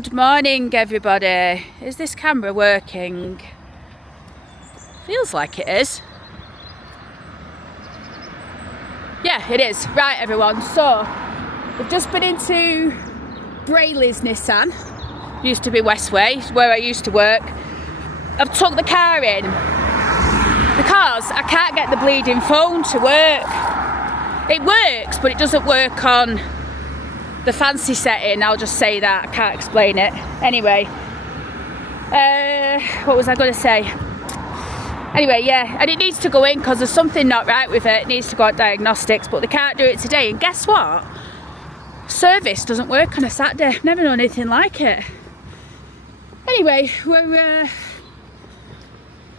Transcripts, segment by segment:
Good morning, everybody. Is this camera working? Feels like it is. Yeah, it is. Right, everyone. So, we've just been into Brayley's Nissan. Used to be Westway, where I used to work. I've took the car in because I can't get the bleeding phone to work. It works, but it doesn't work on the fancy setting. I'll just say that. I can't explain it. Anyway, what was I going to say? Anyway, yeah, and it needs to go in because there's something not right with it. It needs to go out diagnostics, but they can't do it today. And guess what? Service doesn't work on a Saturday. I've never known anything like it. Anyway, we're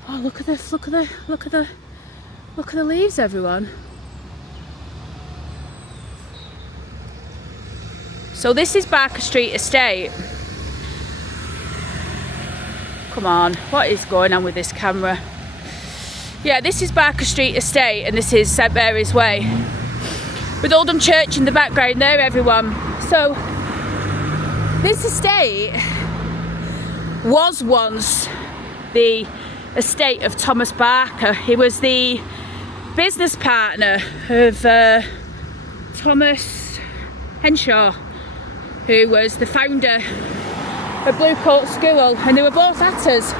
oh, look at the leaves, everyone. So this is Barker Street Estate. Come on, what is going on with this camera? Yeah, this is Barker Street Estate and this is St Mary's Way. With Oldham Church in the background there, everyone. So, this estate was once the estate of Thomas Barker. He was the business partner of Thomas Henshaw, who was the founder of Blue Coat School, and they were both hatters.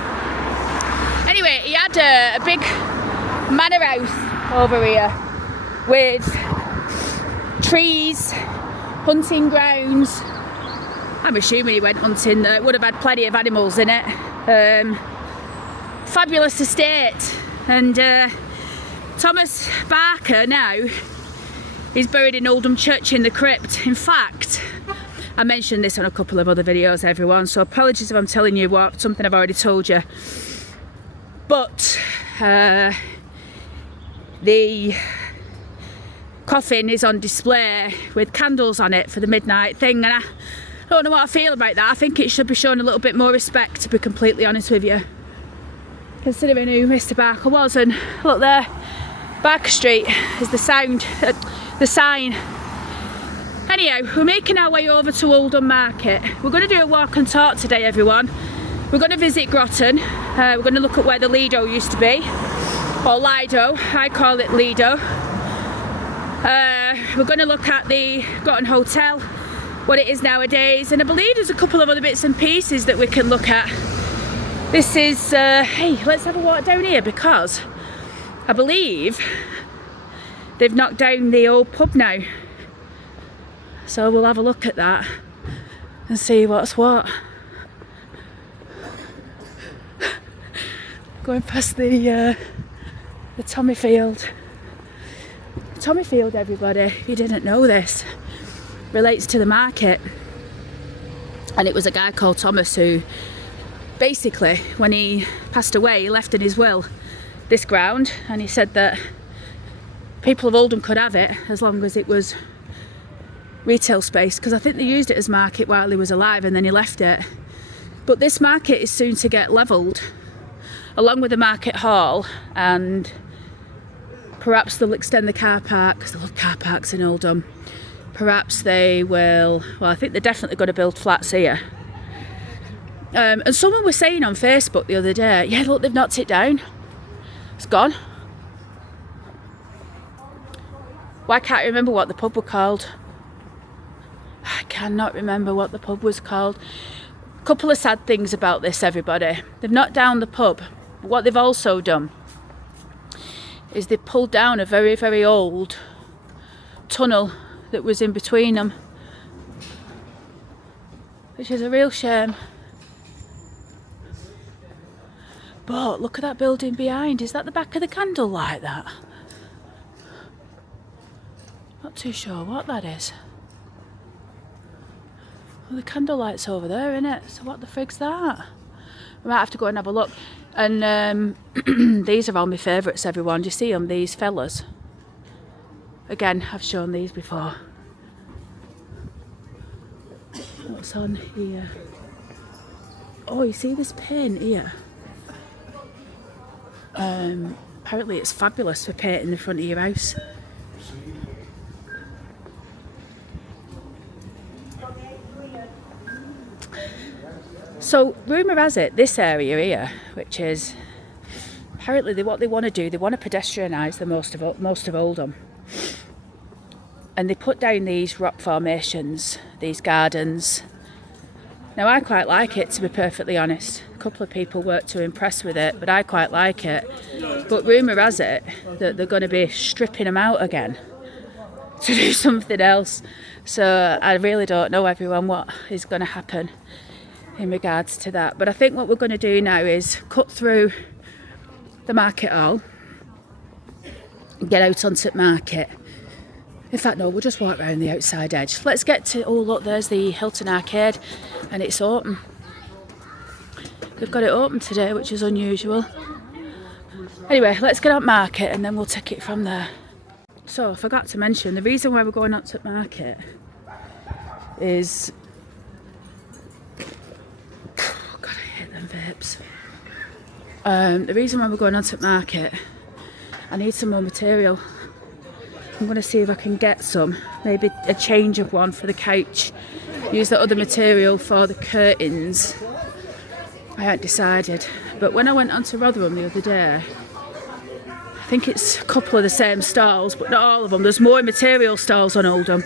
Anyway, he had a big manor house over here with trees, hunting grounds. I'm assuming he went hunting there. It would have had plenty of animals in it. Fabulous estate. And Thomas Barker now is buried in Oldham Church in the crypt. In fact, I mentioned this on a couple of other videos, everyone, so apologies if I'm telling you something I've already told you. But the coffin is on display with candles on it for the midnight thing, and I don't know what I feel about that. I think it should be shown a little bit more respect, to be completely honest with you, considering who Mr. Barker was. And look there, Barker Street is the sign. Anyhow, we're making our way over to Tommyfield Market. We're going to do a walk and talk today, everyone. We're going to visit Grotton. We're going to look at where the Lido used to be, or Lido. I call it Lido. We're going to look at the Grotton Hotel, what it is nowadays, and I believe there's a couple of other bits and pieces that we can look at. This is, hey, let's have a walk down here, because I believe they've knocked down the old pub now. So we'll have a look at that and see what's what. Going past the Tommyfield. Tommyfield, everybody, if you didn't know this, relates to the market. And it was a guy called Thomas who basically, when he passed away, he left in his will this ground, and he said that people of Oldham could have it as long as it was retail space, because I think they used it as market while he was alive and then he left it. But this market is soon to get levelled along with the market hall, and perhaps they'll extend the car park, because they love car parks in Oldham. Perhaps they will, well, I think they're definitely going to build flats here. And someone was saying on Facebook the other day, yeah, look, they've knocked it down. It's gone. Why can't I remember what the pub was called? I cannot remember what the pub was called. A couple of sad things about this, everybody. They've knocked down the pub. But what they've also done is they pulled down a very, very old tunnel that was in between them, which is a real shame. But look at that building behind. Is that the back of the Candlelight, that? Not too sure what that is. Well, the Candlelight's over there, innit? So what the frig's that? We might have to go and have a look. And these are all my favourites, everyone. Do you see them, these fellas? Again, I've shown these before. What's on here? Oh, you see this pin here? Apparently it's fabulous for painting the front of your house. So rumour has it, this area here, which is apparently what they want to do, they want to pedestrianise the most of Oldham. And they put down these rock formations, these gardens. Now I quite like it, to be perfectly honest. A couple of people weren't too impressed with it, but I quite like it. But rumour has it that they're going to be stripping them out again to do something else. So I really don't know, everyone, what is going to happen in regards to that. But I think what we're going to do now is cut through the market hall and get out onto the market. In fact, no, we'll just walk around the outside edge. Let's get to, oh look, there's the Hilton Arcade and it's open. They've got it open today, which is unusual. Anyway, let's get out market and then we'll take it from there. So I forgot to mention, the reason why we're going out to market is, God, I hate them vapes. The reason why we're going on to market, I need some more material. I'm going to see if I can get some, maybe a change of one for the couch, use the other material for the curtains. I haven't decided, but when I went on to Rotherham the other day, I think it's a couple of the same stalls, but not all of them. There's more material stalls on Oldham.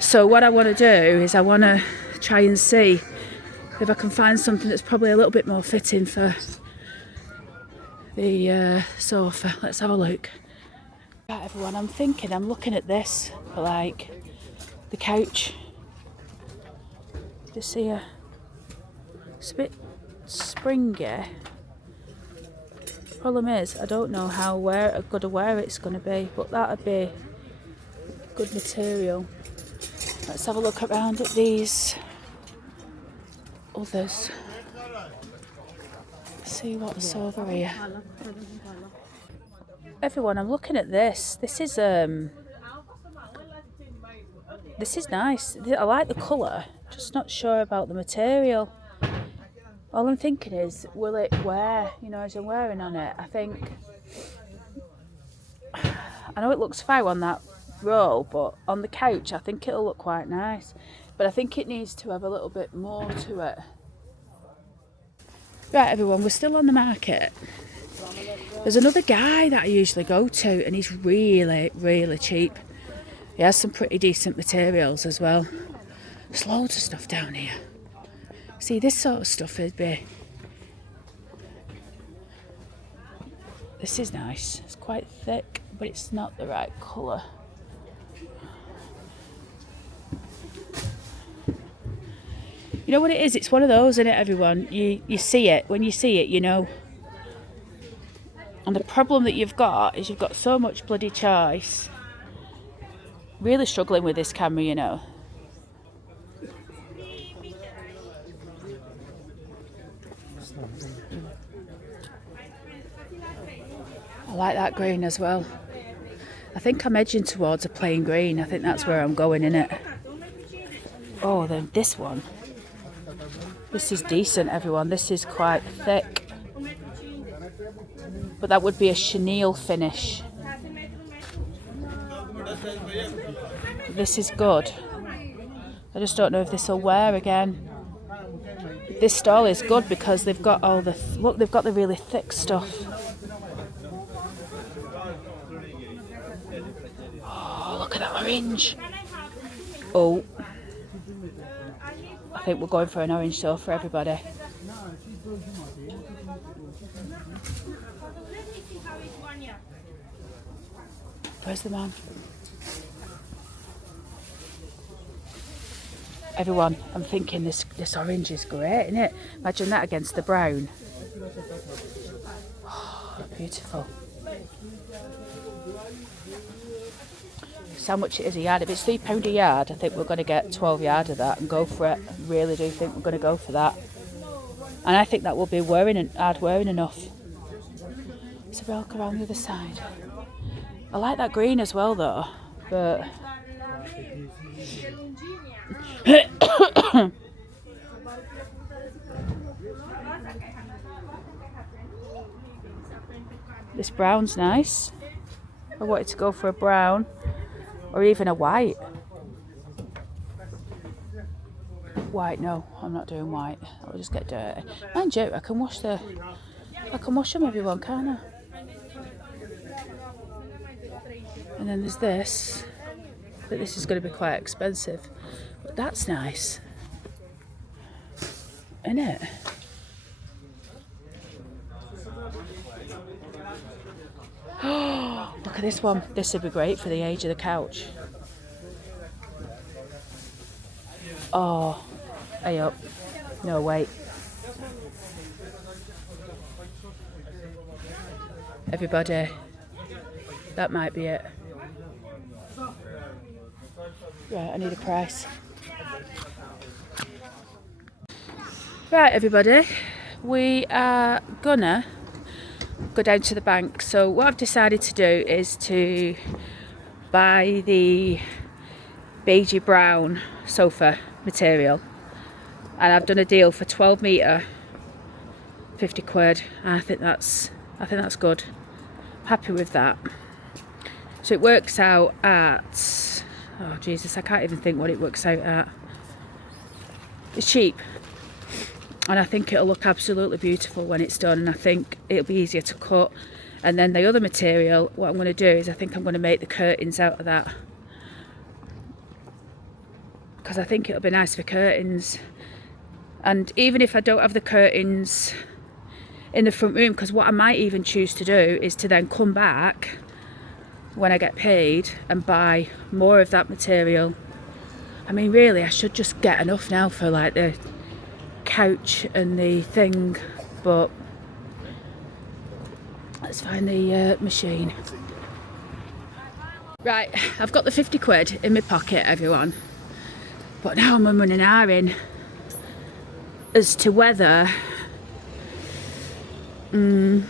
So what I want to do is I want to try and see if I can find something that's probably a little bit more fitting for the sofa. Let's have a look. Right, everyone, I'm looking at this for like the couch. This here, it's a bit springy. Problem is, I don't know how good a wear it's going to be, but that'd be good material. Let's have a look around at these others. See what's over here. Everyone, I'm looking at this. This is nice. I like the colour, just not sure about the material. All I'm thinking is, will it wear, as I'm wearing on it? I know it looks foul on that roll, but on the couch I think it'll look quite nice. But I think it needs to have a little bit more to it. Right, everyone, we're still on the market. There's another guy that I usually go to and he's really, really cheap. He has some pretty decent materials as well. There's loads of stuff down here. See, this sort of stuff would be... This is nice. It's quite thick, but it's not the right colour. You know what it is? It's one of those, isn't it, everyone? You see it. When you see it, you know. And the problem that you've got is you've got so much bloody choice. Really struggling with this camera, you know. I like that green as well. I think I'm edging towards a plain green. I think that's where I'm going, innit? Oh, then this one. This is decent, everyone. This is quite thick. But that would be a chenille finish. This is good. I just don't know if this will wear again. This stall is good because they've got all the... Look, they've got the really thick stuff. Oh, look at that orange. Oh. I think we're going for an orange sofa for everybody. Where's the man? Everyone, I'm thinking this orange is great, isn't it? Imagine that against the brown. Oh, beautiful. How much it is a yard. If it's £3 a yard, I think we're going to get 12 yard of that and go for it. I really do think we're going to go for that. And I think that will be hard wearing enough. So we'll look around the other side. I like that green as well though, but... This brown's nice. I wanted to go for a brown. Or even a white. white. No, I'm not doing white. I'll just get dirty. Mind you, I can wash them, everyone, can't I? And then there's this, but this is going to be quite expensive. But that's nice, isn't it? Oh, look at this one. This would be great for the age of the couch. Oh, hey up. No, wait. Everybody, that might be it. Right, I need a price. Right, everybody, we are gonna go down to the bank. So what I've decided to do is to buy the beigey brown sofa material, and I've done a deal for 12 metre, 50 quid. I think that's good. I'm happy with that. So it works out at, oh Jesus, I can't even think what it works out at. It's cheap, and I think it'll look absolutely beautiful when it's done, and I think it'll be easier to cut. And then the other material, what I'm going to do is I think I'm going to make the curtains out of that, because I think it'll be nice for curtains. And even if I don't have the curtains in the front room, because what I might even choose to do is to then come back when I get paid and buy more of that material. I mean, really, I should just get enough now for like the couch and the thing, but let's find the machine. Right, I've got the 50 quid in my pocket, everyone, but now I'm umming and ahhing as to whether I'm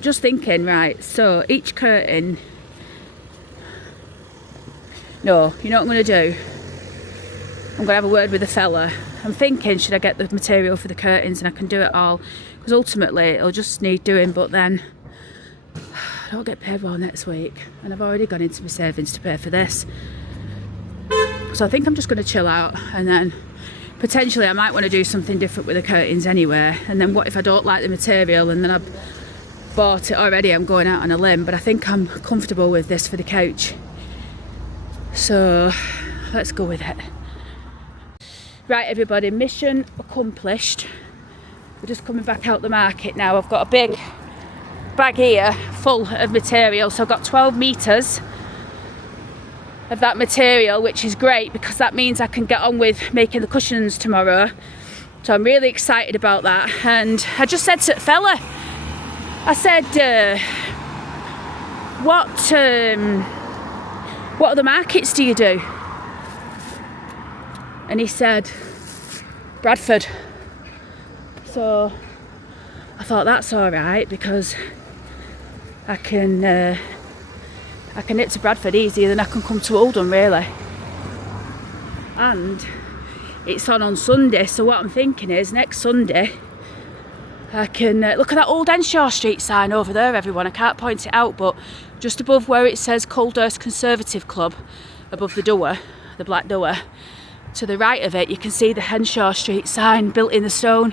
just thinking, right, so each curtain, no, you know what I'm going to do? I'm going to have a word with the fella. I'm thinking, should I get the material for the curtains and I can do it all? Because ultimately it'll just need doing, but then I don't get paid well next week, and I've already gone into my savings to pay for this. So I think I'm just going to chill out, and then potentially I might want to do something different with the curtains anyway. And then what if I don't like the material and then I've bought it already? I'm going out on a limb, but I think I'm comfortable with this for the couch. So let's go with it. Right, everybody, mission accomplished. We're just coming back out the market now. I've got a big bag here full of material, so I've got 12 metres of that material, which is great because that means I can get on with making the cushions tomorrow. So I'm really excited about that. And I just said to the fella, I said, what other markets do you do? And he said Bradford. So I thought that's all right, because I can nip to Bradford easier than I can come to Oldham, really. And it's on Sunday, so what I'm thinking is next Sunday I can look at that old Henshaw Street sign over there, everyone. I can't point it out, but just above where it says Coldhurst Conservative Club, above the door, the black door, to the right of it you can see the Henshaw Street sign built in the stone,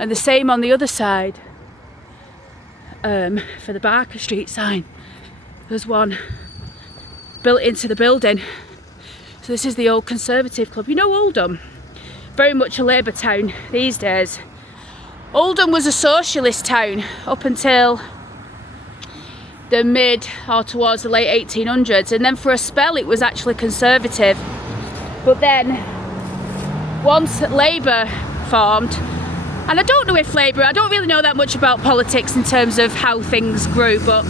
and the same on the other side for the Barker Street sign. There's one built into the building. So this is the old Conservative Club. You know Oldham, very much a Labour town these days. Oldham was a socialist town up until the mid or towards the late 1800s, and then for a spell it was actually Conservative. But then once Labour formed, and I don't know if Labour, I don't really know that much about politics in terms of how things grew, but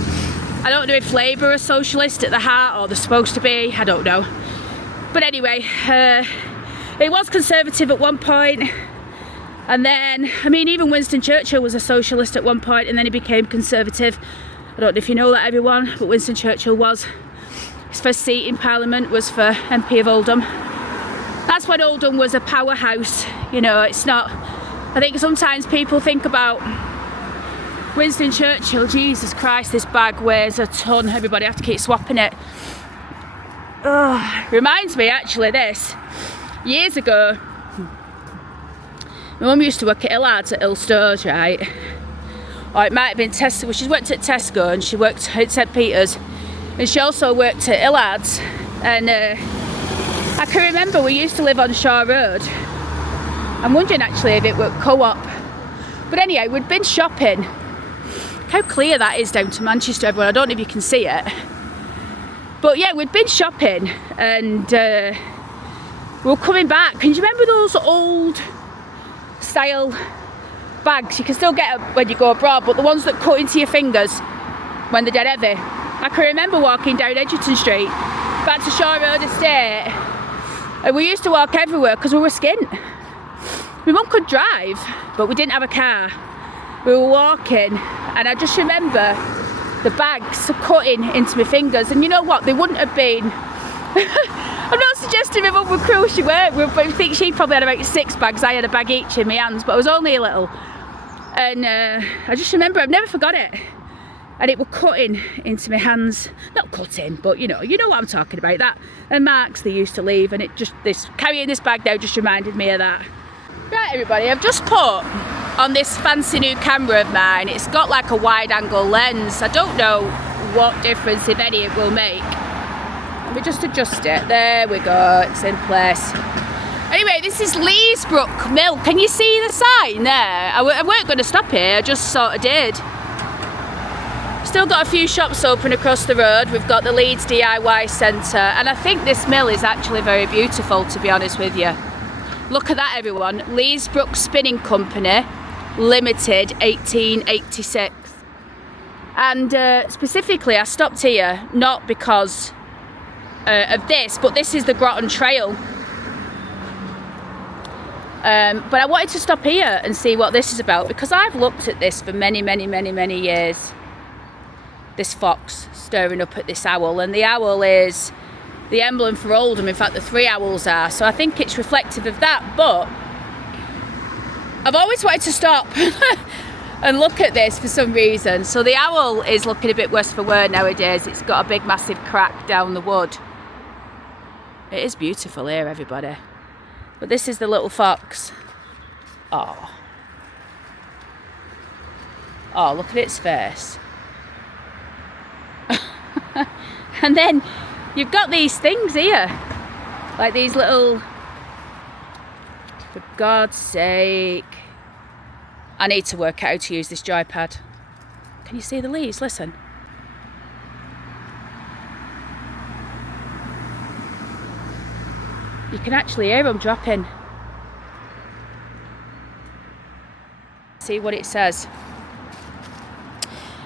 I don't know if Labour are socialist at the heart, or they're supposed to be, I don't know. But anyway, it was Conservative at one point, and then, I mean, even Winston Churchill was a socialist at one point, and then he became Conservative. I don't know if you know that, everyone, but Winston Churchill was, his first seat in Parliament was for MP of Oldham. That's when Oldham was a powerhouse, you know. It's not, I think sometimes people think about Winston Churchill, Jesus Christ, this bag weighs a ton, everybody, I have to keep swapping it. Reminds me actually this, years ago My mum used to work at Illard's at Hill Stores, right? Or it might have been Tesco. Well, she worked at Tesco and she worked at St Peter's. And she also worked at Illard's. And I can remember we used to live on Shaw Road. I'm wondering actually if it were Co-op. But anyway, we'd been shopping. How clear that is down to Manchester, everyone. I don't know if you can see it. But yeah, we'd been shopping and we were coming back. Can you remember those old style bags? You can still get them when you go abroad, but the ones that cut into your fingers when they're dead heavy. I can remember walking down Edgerton Street back to Shaw Road Estate, and we used to walk everywhere because we were skint. My mum could drive, but we didn't have a car. We were walking, and I just remember the bags cutting into my fingers. And you know what? They wouldn't have been. I'm not suggesting my mum was cruel, she weren't. I think she probably had about 6 bags. I had a bag each in my hands, but I was only a little. And I just remember, I've never forgot it. And it was cutting into my hands. Not cutting, but you know what I'm talking about. That and marks they used to leave, and it just, carrying this bag now just reminded me of that. Right, everybody, I've just put on this fancy new camera of mine. It's got like a wide angle lens. I don't know what difference, if any, it will make. Let me just adjust it. There we go, it's in place. Anyway, this is Leesbrook Mill. Can you see the sign there? I weren't going to stop here, I just sort of did. Still got a few shops open across the road. We've got the Leeds DIY Centre, and I think this mill is actually very beautiful, to be honest with you. Look at that, everyone. Leesbrook Spinning Company, Limited, 1886. And specifically, I stopped here not because of this, but this is the Grotton Trail. But I wanted to stop here and see what this is about, because I've looked at this for many years. This fox staring up at this owl, and the owl is the emblem for Oldham. In fact, the 3 owls are, so I think it's reflective of that. But I've always wanted to stop and look at this for some reason. So the owl is looking a bit worse for wear nowadays. It's got a big massive crack down the wood. It is beautiful here, everybody. But this is the little fox. Oh, look at its face. And then you've got these things here, like these little, for God's sake, I need to work out how to use this joypad. Can you see the leaves? Listen. You can actually hear them dropping. See what it says.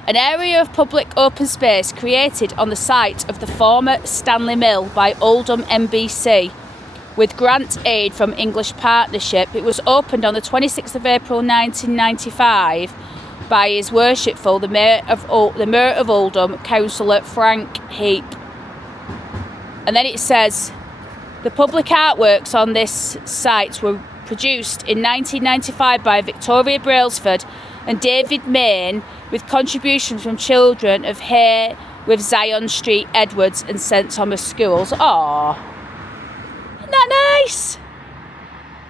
An area of public open space created on the site of the former Stanley Mill by Oldham MBC with grant aid from English Partnership. It was opened on the 26th of April 1995 by His Worshipful the Mayor of Oldham, Councillor Frank Heap. And then it says, the public artworks on this site were produced in 1995 by Victoria Brailsford and David Main, with contributions from children of Hay with Zion Street, Edwards and St Thomas schools. Aww, isn't that nice?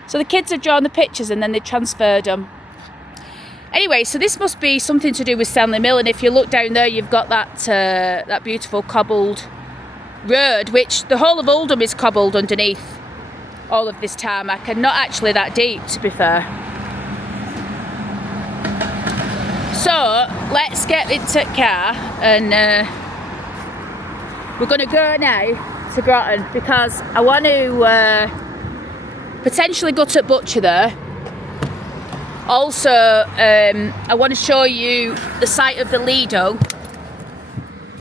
So the kids have drawn the pictures and then they transferred them. Anyway, so this must be something to do with Stanley Mill, and if you look down there, you've got that beautiful cobbled road, which the whole of Oldham is cobbled underneath all of this tarmac, and not actually that deep, to be fair. So let's get into the car, and we're going to go now to Grotton, because I want to potentially go to Butcher there. Also, I want to show you the site of the Lido.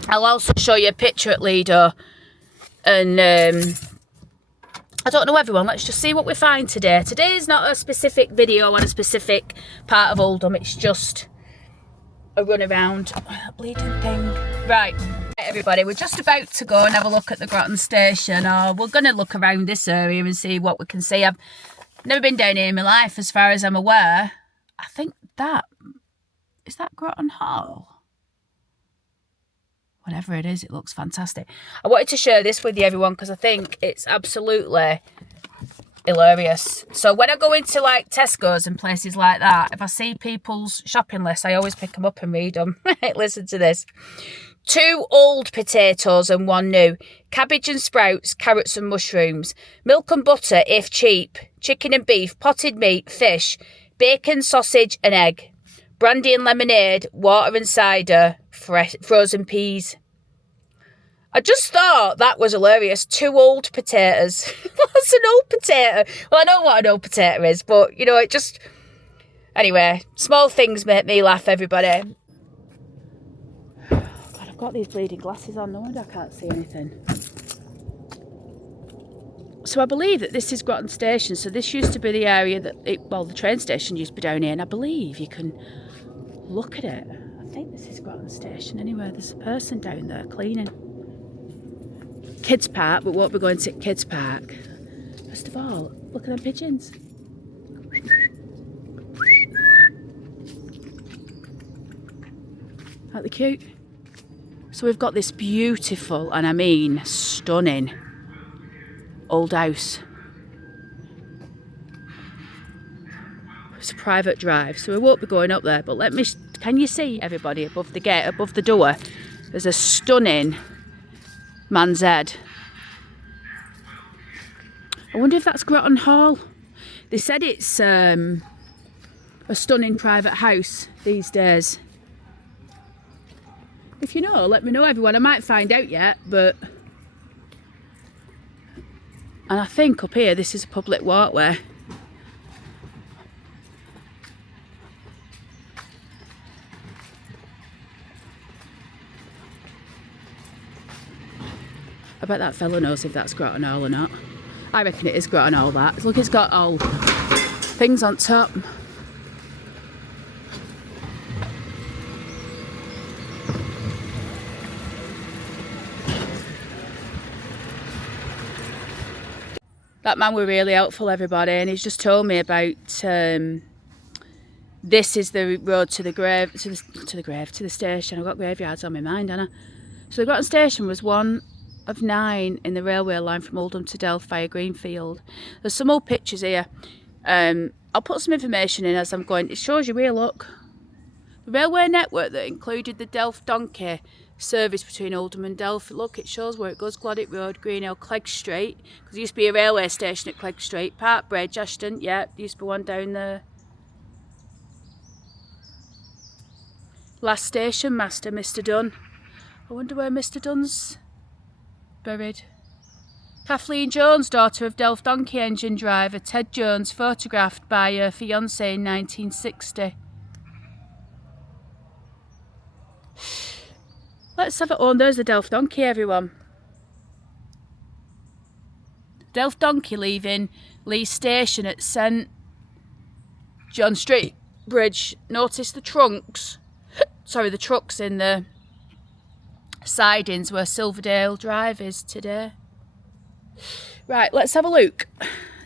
I'll also show you a picture at Lido, and I don't know, everyone, let's just see what we find today. Today is not a specific video on a specific part of Oldham, it's just a run around. That bleeding thing. Right, everybody, we're just about to go and have a look at the Grotton station, or we're going to look around this area and see what we can see. I've never been down here in my life, as far as I'm aware. I think is that Grotton Hall? Whatever it is, it looks fantastic. I wanted to share this with you, everyone, because I think it's absolutely hilarious. So when I go into like Tesco's and places like that, if I see people's shopping lists, I always pick them up and read them. Listen to this. 2 old potatoes and 1 new. Cabbage and sprouts, carrots and mushrooms. Milk and butter, if cheap. Chicken and beef, potted meat, fish. Bacon, sausage and egg. Brandy and lemonade, water and cider, frozen peas. I just thought that was hilarious. 2 old potatoes. What's an old potato? Well, I know what an old potato is, but, you know, it just... Anyway, small things make me laugh, everybody. God, I've got these bleeding glasses on. No wonder I can't see anything. So I believe that this is Grotton Station. So this used to be the area that... the train station used to be down here. And I believe you can look at it. I think this is Grotton Station. Anyway, there's a person down there cleaning. Kids park, but won't be going to kids park. First of all, look at them pigeons. Aren't they cute? So we've got this beautiful, and I mean stunning, old house. It's a private drive, so we won't be going up there, but can you see everybody above the gate, above the door? There's a stunning man's head. I wonder if that's Grotton Hall. They said it's a stunning private house these days. If you know, let me know, everyone. I might find out yet, but... And I think up here this is a public walkway. I bet that fella knows if that's Grotton Hall or not. I reckon it is Grotton Hall, that. Look, it's got all things on top. That man were really helpful, everybody, and he's just told me about this is the road to the station. I've got graveyards on my mind, haven't I? So the Grotton Station was one of 9 in the railway line from Oldham to Delft via Greenfield. There's some old pictures here. I'll put some information in as I'm going. It shows you here, look. The railway network that included the Delft Donkey service between Oldham and Delft. Look, it shows where it goes. Gladick Road, Greenhill, Clegg Street. Because there used to be a railway station at Clegg Street. Park Bridge, Ashton. Yeah, there used to be one down there. Last station master, Mr. Dunn. I wonder where Mr. Dunn's buried. Kathleen Jones, daughter of Delft Donkey engine driver Ted Jones, photographed by her fiancé in 1960. Let's have it on. There's the Delft Donkey, everyone. Delft Donkey leaving Lee Station at St John Street Bridge. Notice the trunks. Sorry, the trucks in the sidings where Silverdale Drive is today. Right, let's have a look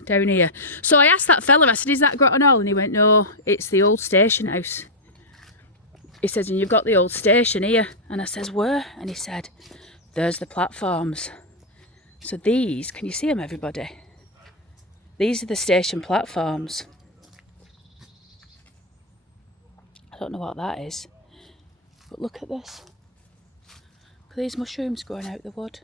down here. So I asked that fella, I said, is that Grotton Hall? And he went, no, it's the old station house. He says, and you've got the old station here. And I says, where? And he said, there's the platforms. So these, can you see them, everybody? These are the station platforms. I don't know what that is. But look at this. Look at these mushrooms growing out the wood.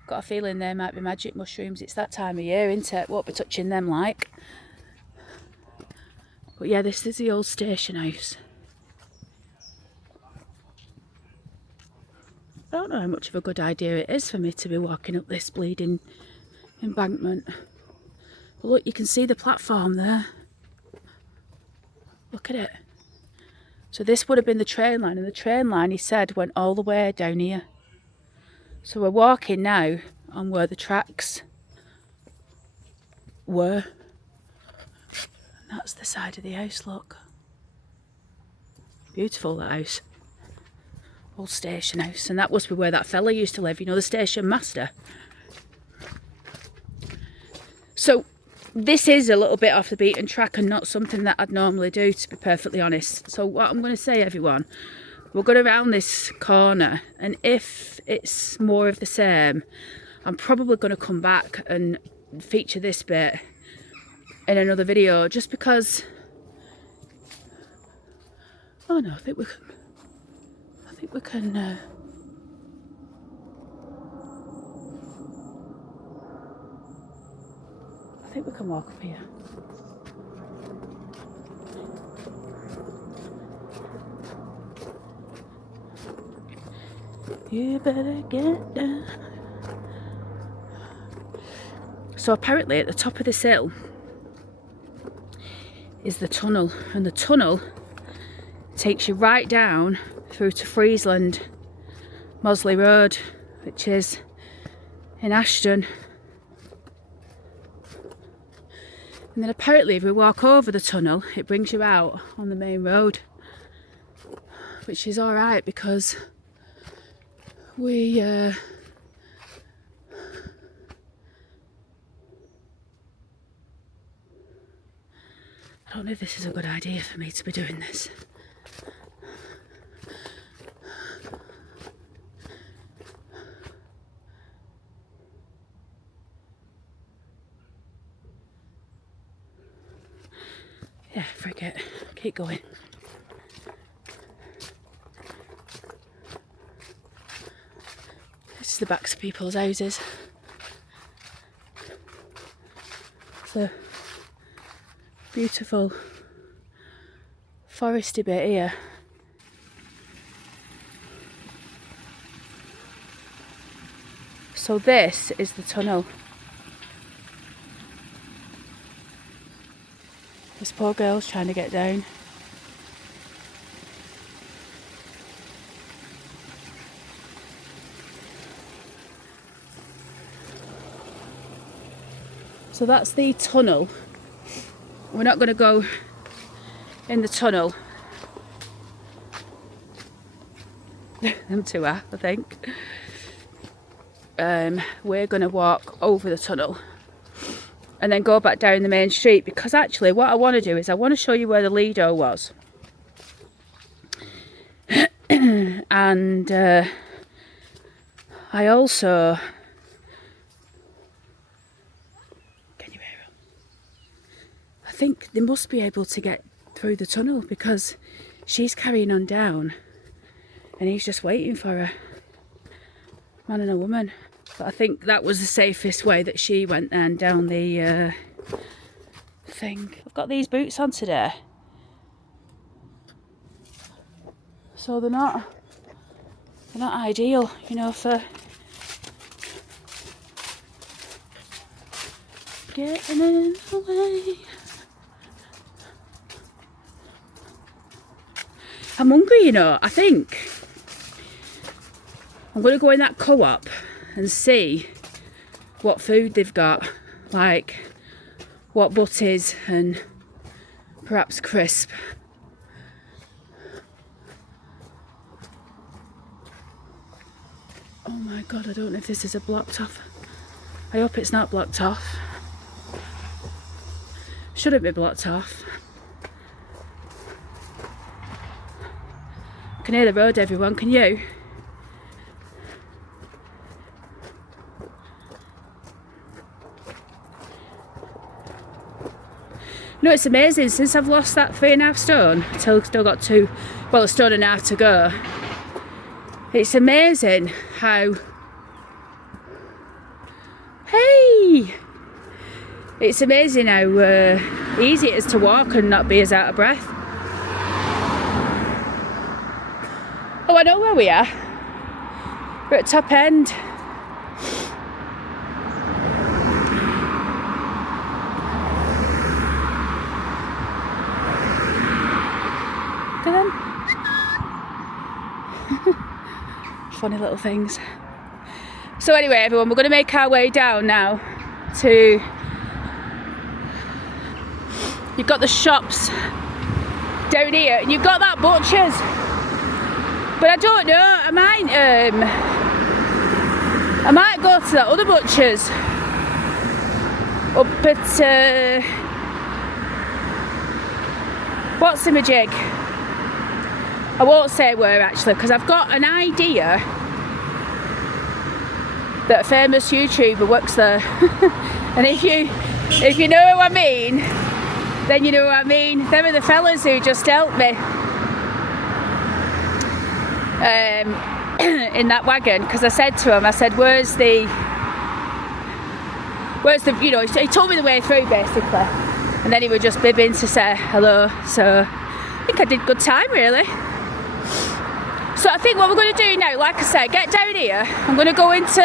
I've got a feeling they might be magic mushrooms. It's that time of year, isn't it? Won't be touching them like. But yeah, this is the old station house. I don't know how much of a good idea it is for me to be walking up this bleeding embankment. But look, you can see the platform there. Look at it. So this would have been the train line, and the train line, he said, went all the way down here. So we're walking now on where the tracks were. And that's the side of the house, look. Beautiful, that house. Old station house. And that must be where that fella used to live, you know, the station master. So this is a little bit off the beaten track and not something that I'd normally do, to be perfectly honest. So what I'm going to say, everyone, we're going to round this corner, and if it's more of the same, I'm probably going to come back and feature this bit in another video, just because... Oh no, I think we can... I think we can walk up here. You better get down. So apparently at the top of this hill is the tunnel, and the tunnel takes you right down through to Friesland, Mosley Road, which is in Ashton. And then apparently if we walk over the tunnel, it brings you out on the main road, which is alright because we I don't know if this is a good idea for me to be doing this. Yeah, frick it. Keep going. This is the backs of people's houses. So beautiful foresty bit here. So this is the tunnel. This poor girl's trying to get down. So that's the tunnel. We're not going to go in the tunnel. Them two are, I think. We're going to walk over the tunnel and then go back down the main street, because actually what I want to do is I want to show you where the Lido was. And I also... I think they must be able to get through the tunnel, because she's carrying on down and he's just waiting for her. Man and a woman. But I think that was the safest way that she went then down the thing. I've got these boots on today, so they're not ideal, you know, for getting in the way. I'm hungry, you know. I think I'm going to go in that co-op and see what food they've got, like what butties and perhaps crisp. Oh my god, I don't know if this is a blocked off. I hope it's not blocked off. Shouldn't be blocked off. I can hear the road, everyone, can you? No, it's amazing, since I've lost that 3.5 stone, still got a stone and a half to go. It's amazing how, hey! It's amazing how easy it is to walk and not be as out of breath. Oh, I know where we are. We're at top end. Look at them. Funny little things. So anyway, everyone, we're going to make our way down now to... You've got the shops down here, and you've got that butcher's. But I don't know, I might go to that other butcher's up at what's in my jig? I won't say where actually, because I've got an idea that a famous YouTuber works there. And if you know who I mean, then you know what I mean. Them are the fellas who just helped me in that wagon, because I said to him, I said, where's the, you know, he told me the way through basically, and then he would just bib in to say hello. So I think I did good time really. So I think what we're going to do now, like I said, get down here. I'm going to go into,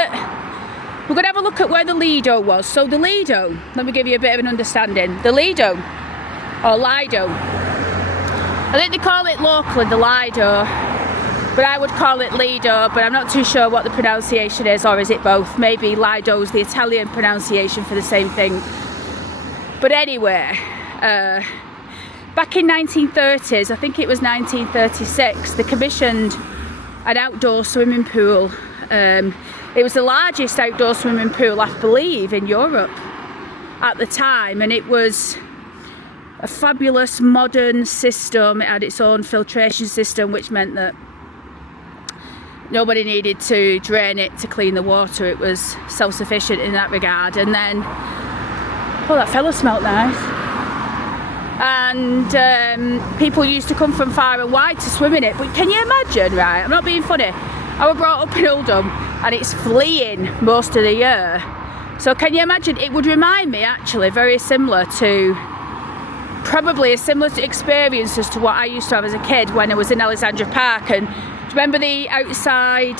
we're going to have a look at where the Lido was. So the Lido, let me give you a bit of an understanding. The Lido, or Lido, I think they call it locally the Lido, but I would call it Lido, but I'm not too sure what the pronunciation is, or is it both? Maybe Lido's the Italian pronunciation for the same thing. But anyway, back in 1930s, I think it was 1936, they commissioned an outdoor swimming pool. It was the largest outdoor swimming pool, I believe, in Europe at the time, and it was a fabulous modern system. It had its own filtration system, which meant that nobody needed to drain it to clean the water. It was self-sufficient in that regard. And then, oh, that fella smelt nice. And people used to come from far and wide to swim in it. But can you imagine, right, I'm not being funny, I was brought up in Oldham and it's fleeing most of the year. So can you imagine, it would remind me actually very similar to, probably a similar experience as to what I used to have as a kid when I was in Alexandra Park. And remember the outside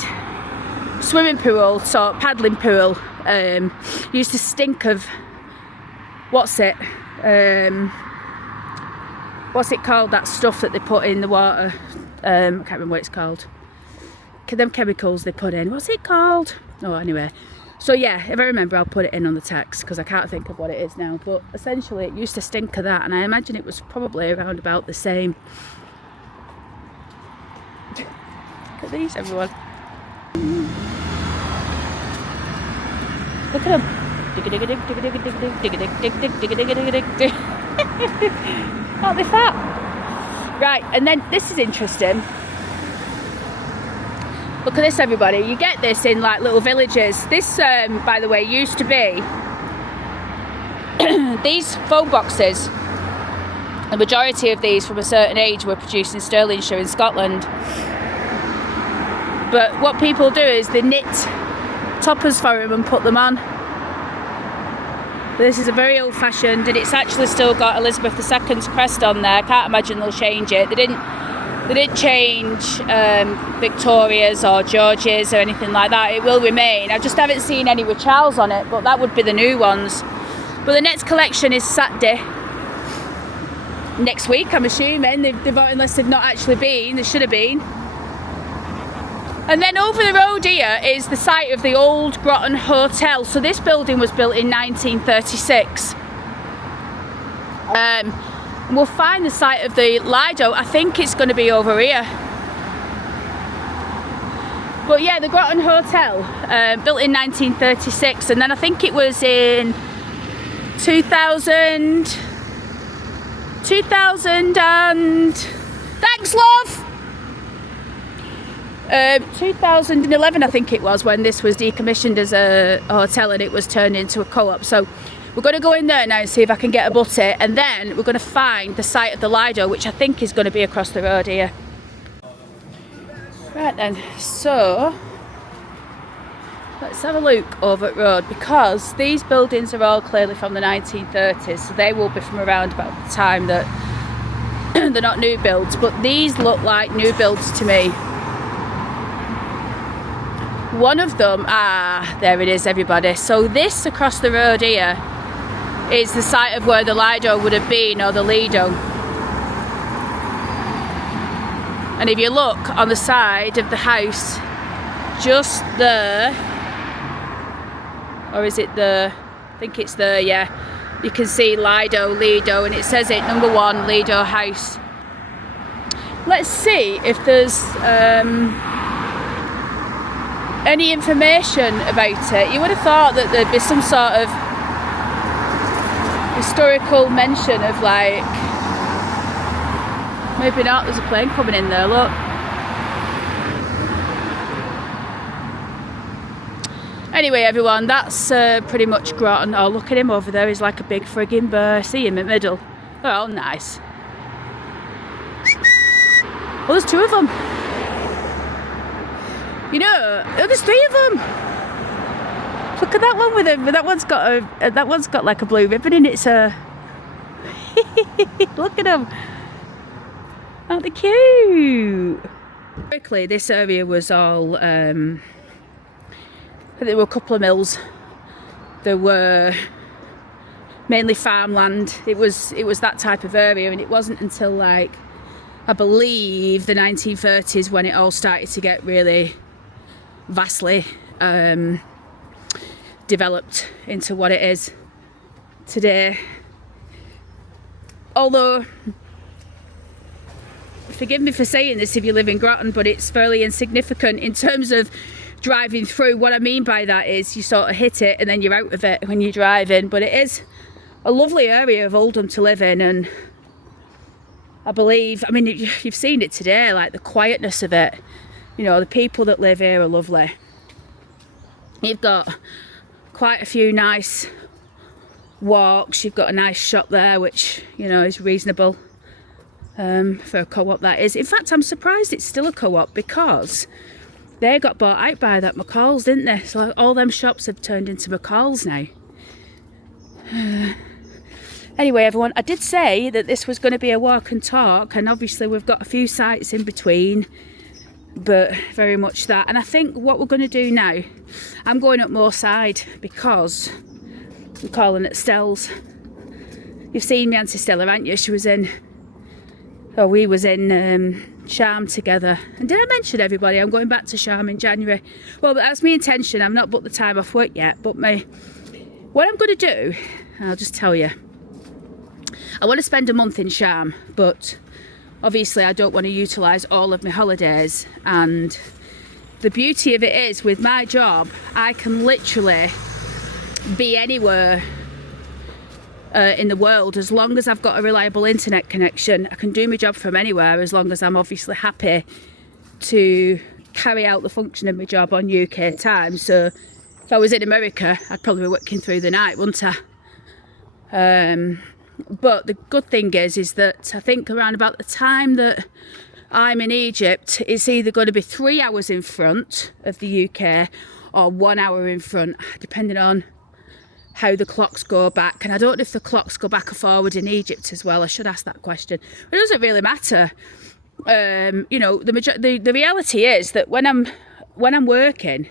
swimming pool, so paddling pool, used to stink of, what's it called, that stuff that they put in the water, I can't remember what it's called, them chemicals they put in, what's it called? Oh, anyway, so yeah, if I remember I'll put it in on the text, because I can't think of what it is now, but essentially it used to stink of that, and I imagine it was probably around about the same. Look at these, everyone. Look at them. Aren't they fat? Right, and then this is interesting. Look at this, everybody. You get this in like little villages. This, by the way, used to be these phone boxes. The majority of these from a certain age were produced in Stirlingshire in Scotland. But what people do is they knit toppers for them and put them on. This is a very old-fashioned, and it's actually still got Elizabeth II's crest on there. I can't imagine they'll change it. They didn't change Victoria's or George's or anything like that. It will remain. I just haven't seen any with Charles on it, but that would be the new ones. But the next collection is Saturday next week, I'm assuming. Unless they've not actually been, they should have been. And then over the road here is the site of the old Grotton Hotel. So this building was built in 1936. We'll find the site of the Lido. I think it's going to be over here. But yeah, the Grotton Hotel, built in 1936, and then I think it was in 2000 and thanks, love. 2011 I think it was, when this was decommissioned as a hotel and it was turned into a co-op. So we're going to go in there now and see if I can get a butty, and then we're going to find the site of the Lido, which I think is going to be across the road here. Right then, so let's have a look over at road, because these buildings are all clearly from the 1930s, so they will be from around about the time that they're not new builds, but these look like new builds to me. One of them, there it is, everybody. So this across the road here is the site of where the Lido would have been, or the Lido. And if you look on the side of the house, just there, or is it there? I think it's there, yeah. You can see Lido, and it says it, number 1, Lido House. Let's see if there's any information about it. You would have thought that there'd be some sort of historical mention of, like, maybe not. There's a plane coming in there, look. Anyway, everyone, that's pretty much Grotton. Oh, look at him over there. He's like a big frigging bear. See him in the middle. Oh, nice. Oh, there's 2 of them. You know, oh, there's 3 of them. Look at that one with him. That one's got like a blue ribbon in it. So look at them. Aren't they cute? Quickly, this area was all. I think there were a couple of mills. There were mainly farmland. It was that type of area, and it wasn't until like, I believe, the 1930s when it all started to get really vastly developed into what it is today. Although, forgive me for saying this if you live in Grotton, but it's fairly insignificant in terms of driving through. What I mean by that is you sort of hit it and then you're out of it when you're driving, but it is a lovely area of Oldham to live in, and I believe, I mean, you've seen it today, like the quietness of it. You know, the people that live here are lovely. You've got quite a few nice walks. You've got a nice shop there, which, you know, is reasonable for a co-op, that is. In fact, I'm surprised it's still a co-op, because they got bought out by that McCall's, didn't they? So all them shops have turned into McCall's now. Anyway, everyone, I did say that this was going to be a walk and talk, and obviously we've got a few sites in between, but very much that. And I think what we're going to do now, I'm going up Moorside because I'm calling it Stell's. You've seen me Auntie Stella, haven't you? She was in, oh, we was in Charm together. And did I mention, everybody, I'm going back to Charm in January? Well, that's my intention. I've not booked the time off work yet, but what I'm going to do, I'll just tell you. I want to spend a month in Charm, but obviously I don't want to utilise all of my holidays, and the beauty of it is, with my job, I can literally be anywhere in the world as long as I've got a reliable internet connection. I can do my job from anywhere as long as I'm obviously happy to carry out the function of my job on UK time. So if I was in America, I'd probably be working through the night, wouldn't I? But the good thing is that I think around about the time that I'm in Egypt, it's either going to be 3 hours in front of the UK or 1 hour in front, depending on how the clocks go back. And I don't know if the clocks go back or forward in Egypt as well. I should ask that question. But it doesn't really matter. You know, the reality is that when I'm working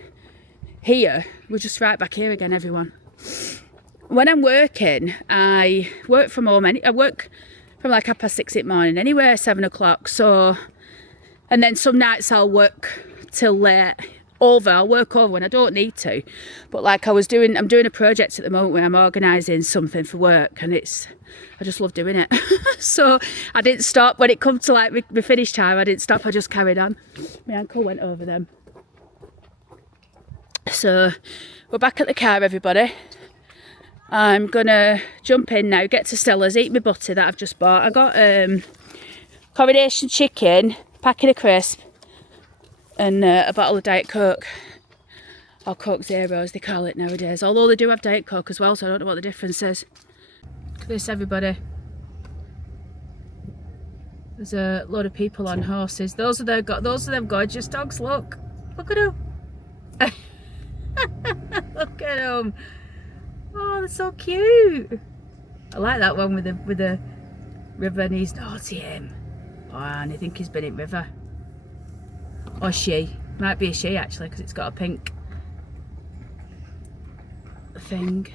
here, we're just right back here again, everyone. When I'm working, I work from home. I work from like 6:30 in the morning, anywhere 7 o'clock. So, and then some nights I'll work till late. I'll work over when I don't need to. But like I'm doing a project at the moment where I'm organising something for work, and I just love doing it. So I didn't stop when it come to like my finish time. I didn't stop. I just carried on. My ankle went over them. So we're back at the car, everybody. I'm gonna jump in now, get to Stella's, eat my butter that I've just bought. I got coronation chicken, packet of crisp, and a bottle of Diet Coke, or Coke Zero as they call it nowadays. Although they do have Diet Coke as well, so I don't know what the difference is. Look at this, everybody. There's a load of people on horses. Those are them gorgeous dogs. Look at them. Look at them. Oh, they're so cute. I like that one with the river, and he's naughty him. Oh, and I think he's been in river. Or she. Might be a she actually, because it's got a pink thing.